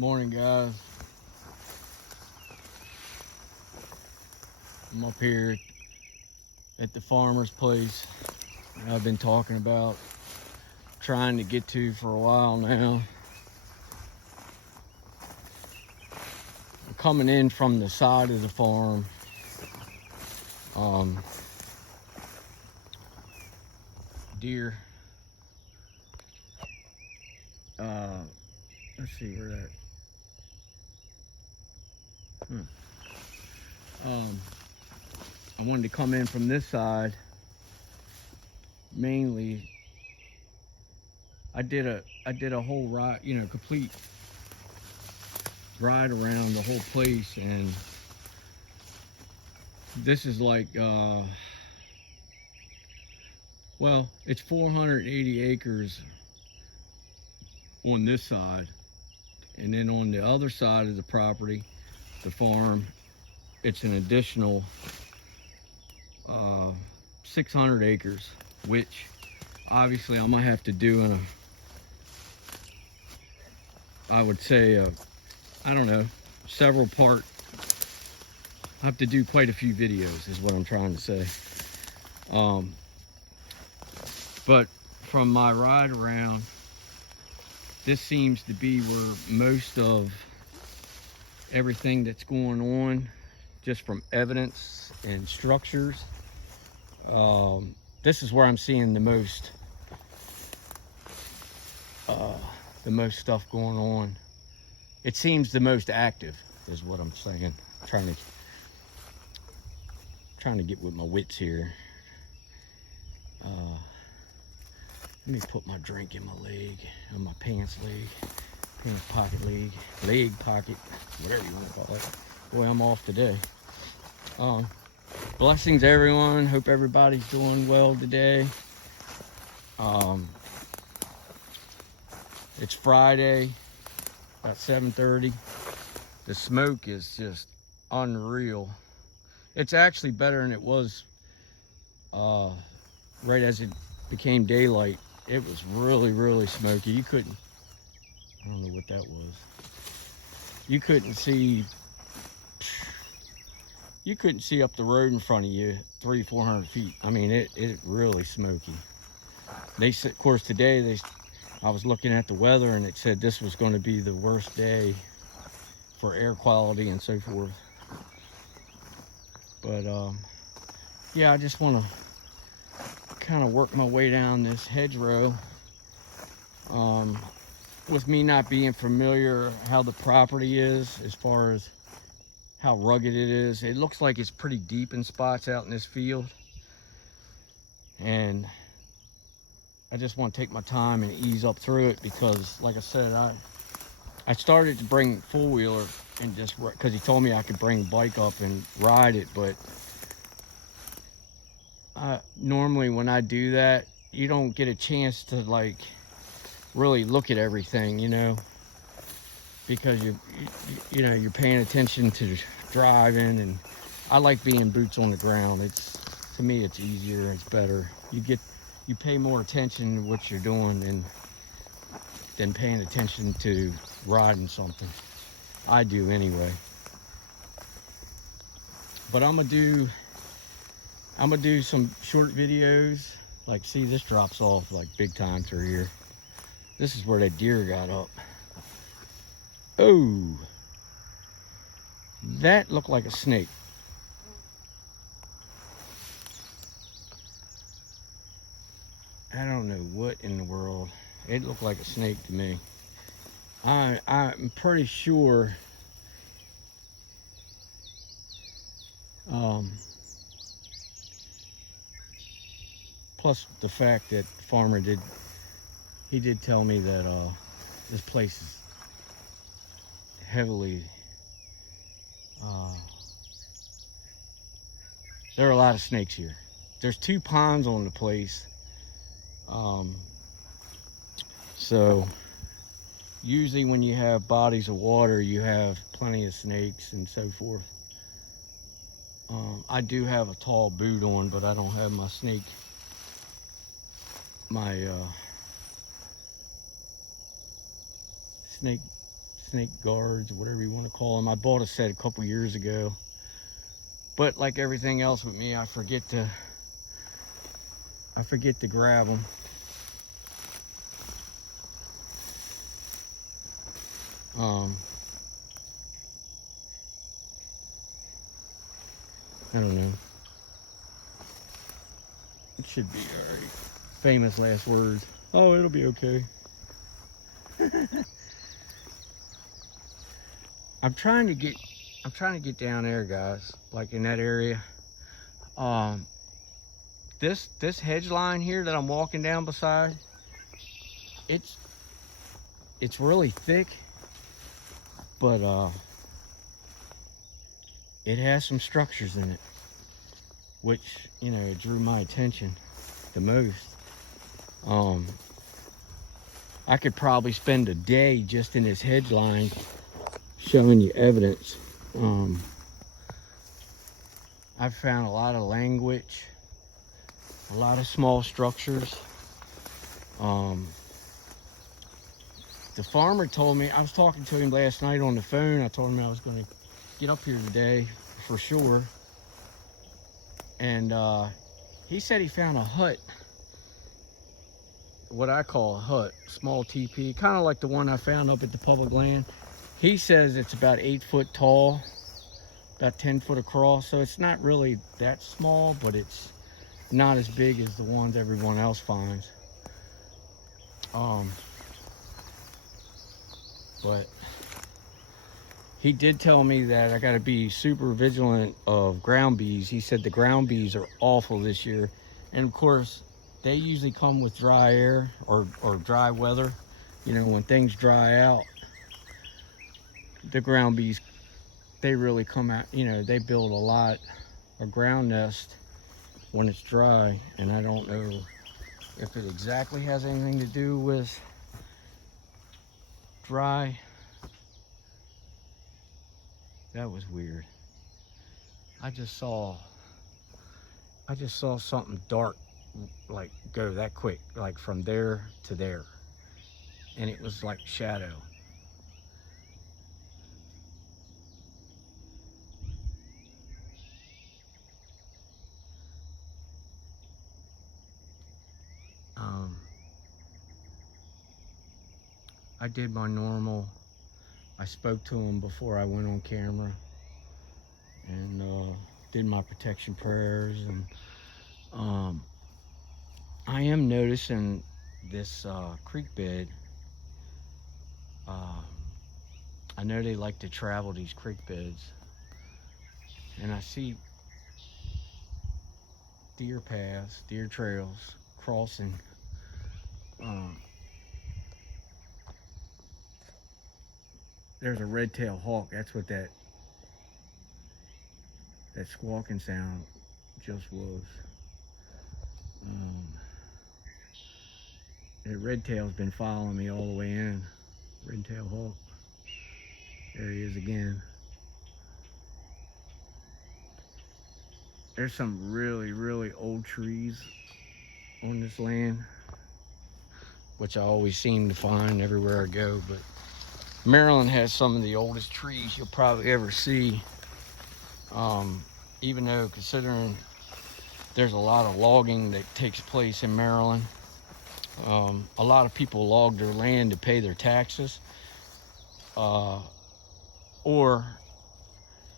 Morning, guys. I'm up here at the farmer's place I've been talking about trying to get to for a while now. I'm coming in from the side of the farm. Deer. Let's see where that. I wanted to come in from this side. Mainly, I did a whole ride, complete ride around the whole place, and this is like, well, it's 480 acres on this side, and then on the other side of the property, the farm, it's an additional 600 acres, which obviously I'm gonna have to do in I would say, I don't know, several part. I have to do quite a few videos is what I'm trying to say. But from my ride around, this seems to be where most of everything that's going on, just from evidence and structures, this is where I'm seeing the most stuff going on. It seems the most active is what I'm saying. Trying to get with my wits here. Let me put my drink in my leg, on my pants leg, pants pocket leg pocket, whatever you want to call it. Boy, I'm off today. Blessings, everyone. Hope everybody's doing well today. It's Friday, about 7:30. The smoke is just unreal. It's actually better than it was right as it became daylight. It was really, really smoky. I don't know what that was. You couldn't see up the road in front of you 300-400 feet. I mean, it really smoky. They said, of course, today I was looking at the weather and it said this was going to be the worst day for air quality and so forth. But yeah, I just want to kind of work my way down this hedgerow. With me not being familiar how the property is, as far as how rugged it is, it looks like it's pretty deep in spots out in this field, and I just want to take my time and ease up through it, because like I said, I started to bring four-wheeler and just, because he told me I could bring bike up and ride it, but normally when I do that, you don't get a chance to like really look at everything, because you're paying attention to driving, and I like being boots on the ground. To me it's easier, it's better. You pay more attention to what you're doing than paying attention to riding something. I do anyway. But I'm gonna do some short videos. Like, see, this drops off like big time through here. This is where that deer got up. Oh, that looked like a snake. I don't know what in the world. It looked like a snake to me. I'm pretty sure plus the fact that the farmer did tell me that this place is heavily there are a lot of snakes here. There's 2 ponds on the place, so usually when you have bodies of water, you have plenty of snakes and so forth. I do have a tall boot on, but I don't have my snake snake guards, whatever you want to call them. I bought a set a couple years ago, but like everything else with me, I forget to grab them. I don't know. It should be all right. Famous last words. Oh, it'll be okay. I'm trying to get down there, guys, like in that area. This hedge line here that I'm walking down beside, it's really thick, but it has some structures in it, which, you know, it drew my attention the most. I could probably spend a day just in this hedge line showing you evidence. I've found a lot of language, a lot of small structures. The farmer told me, I was talking to him last night on the phone. I told him I was going to get up here today for sure. And he said he found a hut, what I call a hut, small teepee, kind of like the one I found up at the public land. He says it's about 8 foot tall, about 10 foot across. So it's not really that small, but it's not as big as the ones everyone else finds. But he did tell me that I got to be super vigilant of ground bees. He said the ground bees are awful this year. And of course, they usually come with dry air or dry weather. You know, when things dry out, the ground bees, they really come out. You know, they build a lot of ground nest when it's dry. And I don't know if it exactly has anything to do with dry. That was weird. I just saw something dark, like, go that quick, like from there to there, and it was like shadow. I did my normal. I spoke to him before I went on camera, and did my protection prayers. And I am noticing this creek bed. I know they like to travel these creek beds, and I see deer paths, deer trails crossing. There's a red-tailed hawk. That's what that squawking sound just was. That red-tail's been following me all the way in. Red-tailed hawk. There he is again. There's some really, really old trees on this land, which I always seem to find everywhere I go, but Maryland has some of the oldest trees you'll probably ever see. Even though, considering there's a lot of logging that takes place in Maryland, a lot of people log their land to pay their taxes. Or,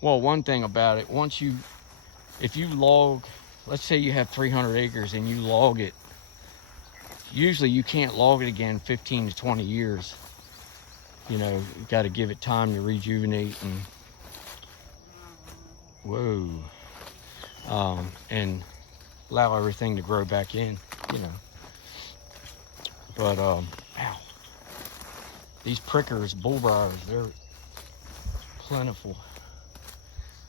well, one thing about it, if you log, let's say you have 300 acres and you log it, usually you can't log it again 15 to 20 years. You know, you got to give it time to rejuvenate and and allow everything to grow back in, you know. But ow, these prickers, bullbriars, they're plentiful.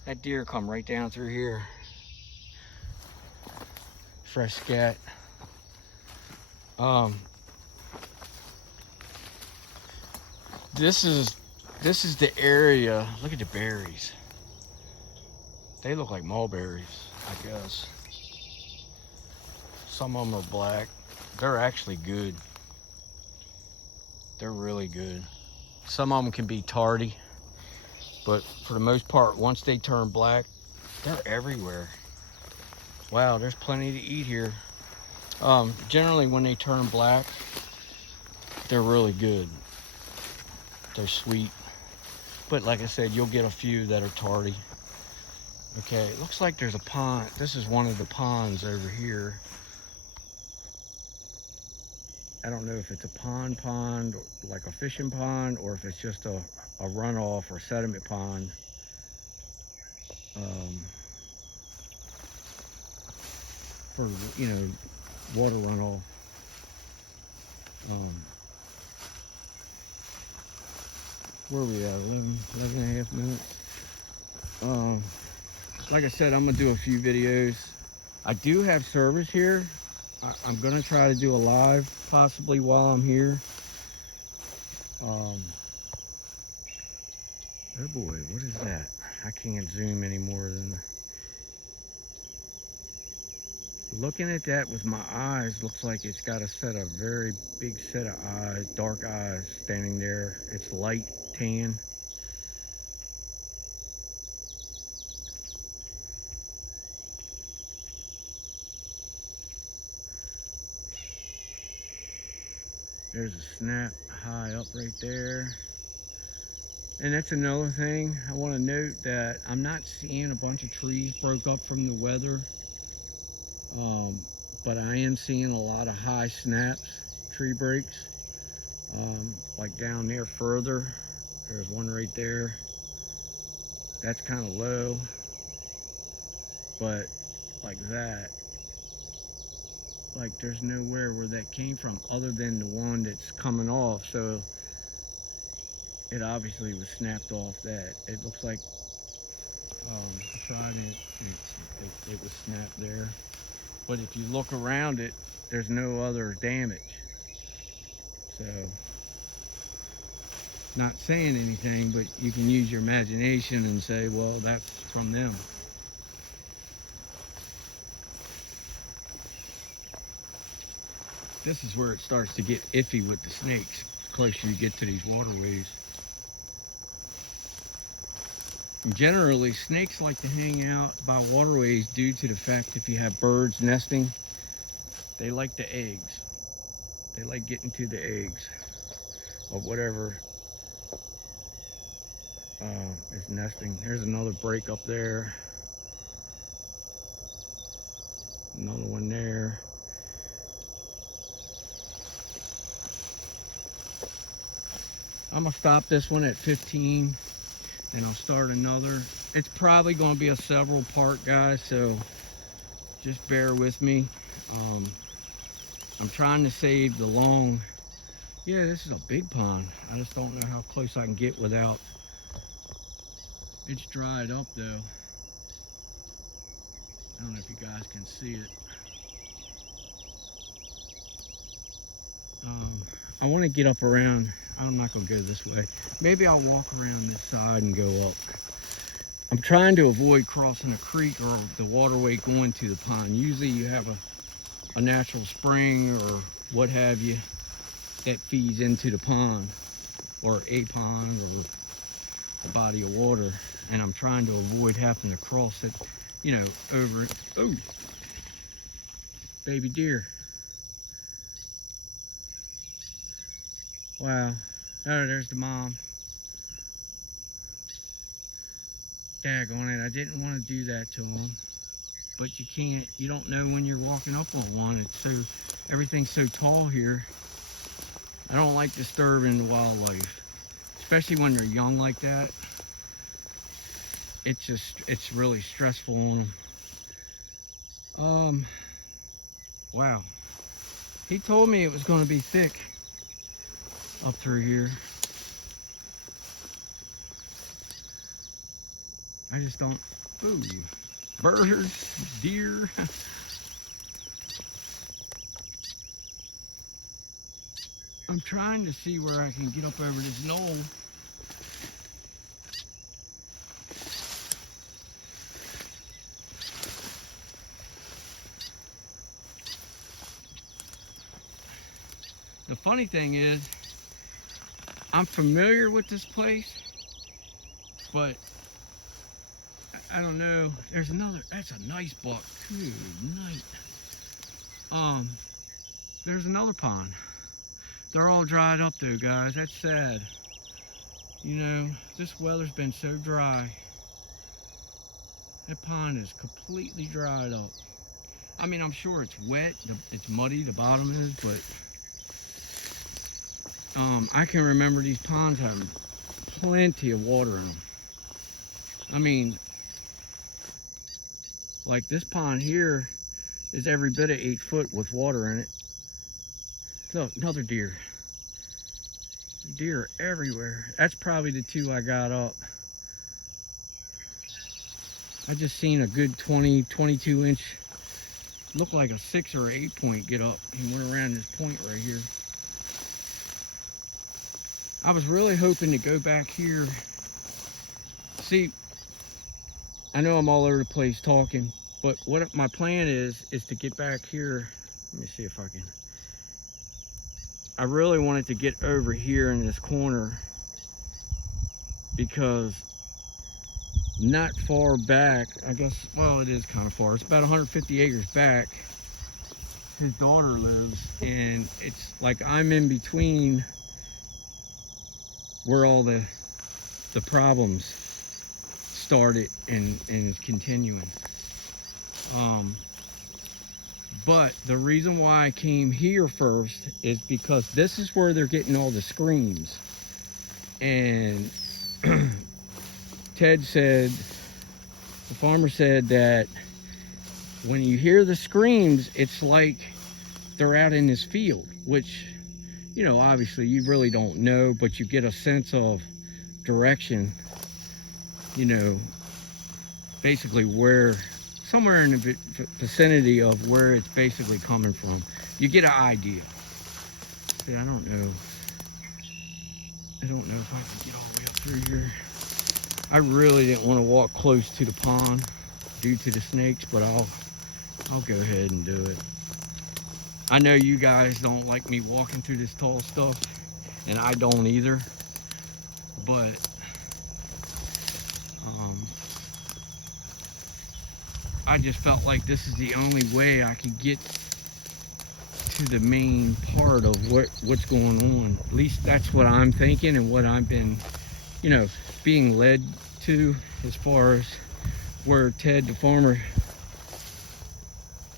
That deer come right down through here. Fresh scat. This is the area. Look at the berries. They look like mulberries, I guess. Some of them are black. They're actually good. They're really good. Some of them can be tardy, but for the most part, once they turn black, they're everywhere. Wow, there's plenty to eat here. Generally, when they turn black, they're really good. They're sweet. But like I said, you'll get a few that are tardy. Okay, it looks like there's a pond. This is one of the ponds over here. I don't know if it's a pond, like a fishing pond, or if it's just a runoff or sediment pond. For, you know, water runoff. Where are we at? 11 and a half minutes. Like I said, I'm gonna do a few videos. I do have service here. I'm gonna try to do a live possibly while I'm here. Oh boy, what is that? I can't zoom any more than. Looking at that with my eyes, looks like it's got a very big set of eyes, dark eyes standing there. It's light tan. There's a snap high up right there. And that's another thing I want to note, that I'm not seeing a bunch of trees broke up from the weather. But I am seeing a lot of high snaps, tree breaks. Like down there further, there's one right there. That's kind of low. But like that, like there's nowhere where that came from other than the one that's coming off. So it obviously was snapped off that. It looks like trident, it was snapped there. But if you look around it, there's no other damage. So, not saying anything, but you can use your imagination and say, well, that's from them. This is where it starts to get iffy with the snakes, the closer you get to these waterways. And generally, snakes like to hang out by waterways due to the fact if you have birds nesting, they like the eggs. They like getting to the eggs of whatever is nesting. There's another break up there. Another one there. I'm gonna stop this one at 15. Then I'll start another. It's probably going to be a several part, guys, so just bear with me. I'm trying to save the long. Yeah, this is a big pond. I just don't know how close I can get without. It's dried up though. I don't know if you guys can see it. I want to get up around. I'm not going to go this way. Maybe I'll walk around this side and go up. I'm trying to avoid crossing a creek or the waterway going to the pond. Usually you have a natural spring or what have you that feeds into the pond or a pond or a body of water. And I'm trying to avoid having to cross it, you know, over it. Oh, baby deer. Wow. Oh, there's the mom. Daggone it, I didn't want to do that to him. But you can't, you don't know when you're walking up on one. It's so, everything's so tall here. I don't like disturbing the wildlife. Especially when they're young like that. It's really stressful on them. Wow. He told me it was going to be thick up through here. I just don't. Ooh, birds, deer. I'm trying to see where I can get up over this knoll. The funny thing is, I'm familiar with this place, but I don't know. There's another, that's a nice buck. Good night. There's another pond. They're all dried up though, guys. That's sad. You know, this weather's been so dry. That pond is completely dried up. I mean, I'm sure it's wet, it's muddy, the bottom is, but I can remember these ponds having plenty of water in them. I mean, like this pond here is every bit of 8 foot with water in it. Look, another deer. Deer are everywhere. That's probably the 2 I got up. I just seen a good 20, 22 inch, looked like a 6 or 8 point get up. He went around this point right here. I was really hoping to go back here. See, I know I'm all over the place talking, but what my plan is to get back here. Let me see if I can. I really wanted to get over here in this corner because not far back, I guess, well, it is kind of far. It's about 150 acres back. His daughter lives, and it's like I'm in between where all the problems started and is continuing. But the reason why I came here first is because this is where they're getting all the screams. And Ted said, the farmer said that when you hear the screams, it's like they're out in this field, which, you know, obviously you really don't know, but you get a sense of direction, you know, basically where, somewhere in the vicinity of where it's basically coming from. You get an idea. See, I don't know if I can get all the way up through here. I really didn't want to walk close to the pond due to the snakes, but I'll go ahead and do it. I know you guys don't like me walking through this tall stuff, and I don't either, but I just felt like this is the only way I could get to the main part of what's going on. At least that's what I'm thinking and what I've been, you know, being led to, as far as where Ted the farmer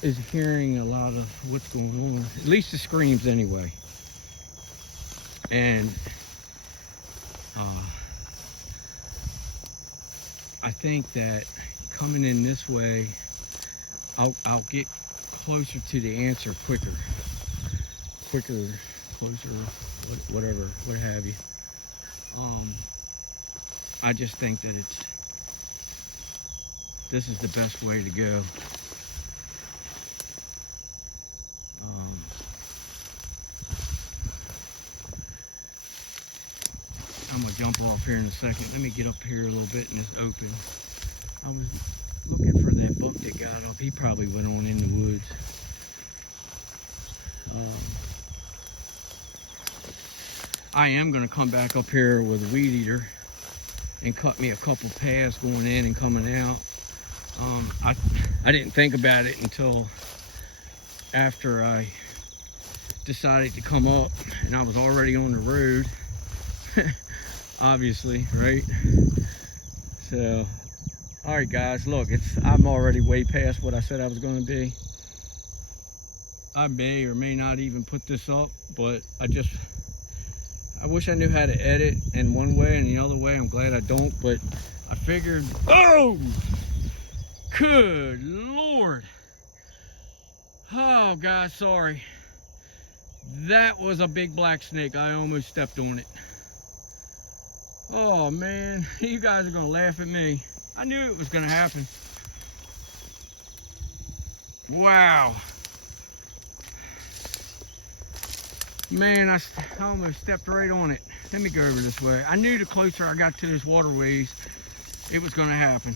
is hearing a lot of what's going on, at least the screams anyway. And I think that coming in this way, I'll get closer to the answer quicker, closer, whatever, what have you. I just think that this is the best way to go. I'm gonna jump off here in a second. Let me get up here a little bit and it's open. I was looking for that buck that got up. He probably went on in the woods. I am gonna come back up here with a weed eater and cut me a couple paths going in and coming out. I didn't think about it until after I decided to come up, and I was already on the road. Obviously, right? So, all right, guys, look, I'm already way past what I said I was going to be. I may or may not even put this up, but I wish I knew how to edit in one way and the other way. I'm glad I don't, but I figured, oh, good Lord. Oh, guys, sorry. That was a big black snake. I almost stepped on it. Oh man, you guys are gonna laugh at me. I knew it was gonna happen. Wow. Man, I almost stepped right on it. Let me go over this way. I knew the closer I got to those waterways, it was gonna happen.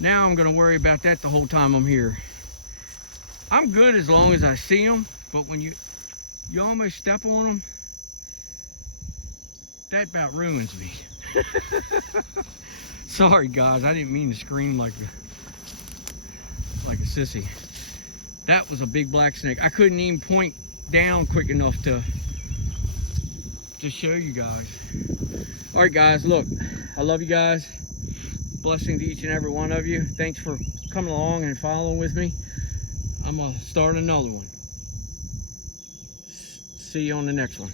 Now I'm gonna worry about that the whole time I'm here. I'm good as long as I see them, but when you almost step on them, that about ruins me. Sorry guys, I didn't mean to scream like a sissy. That was a big black snake. I couldn't even point down quick enough to show you guys. All right guys, look, I love you guys. Blessing to each and every one of you. Thanks for coming along and following with me. I'm gonna start another one. See you on the next one.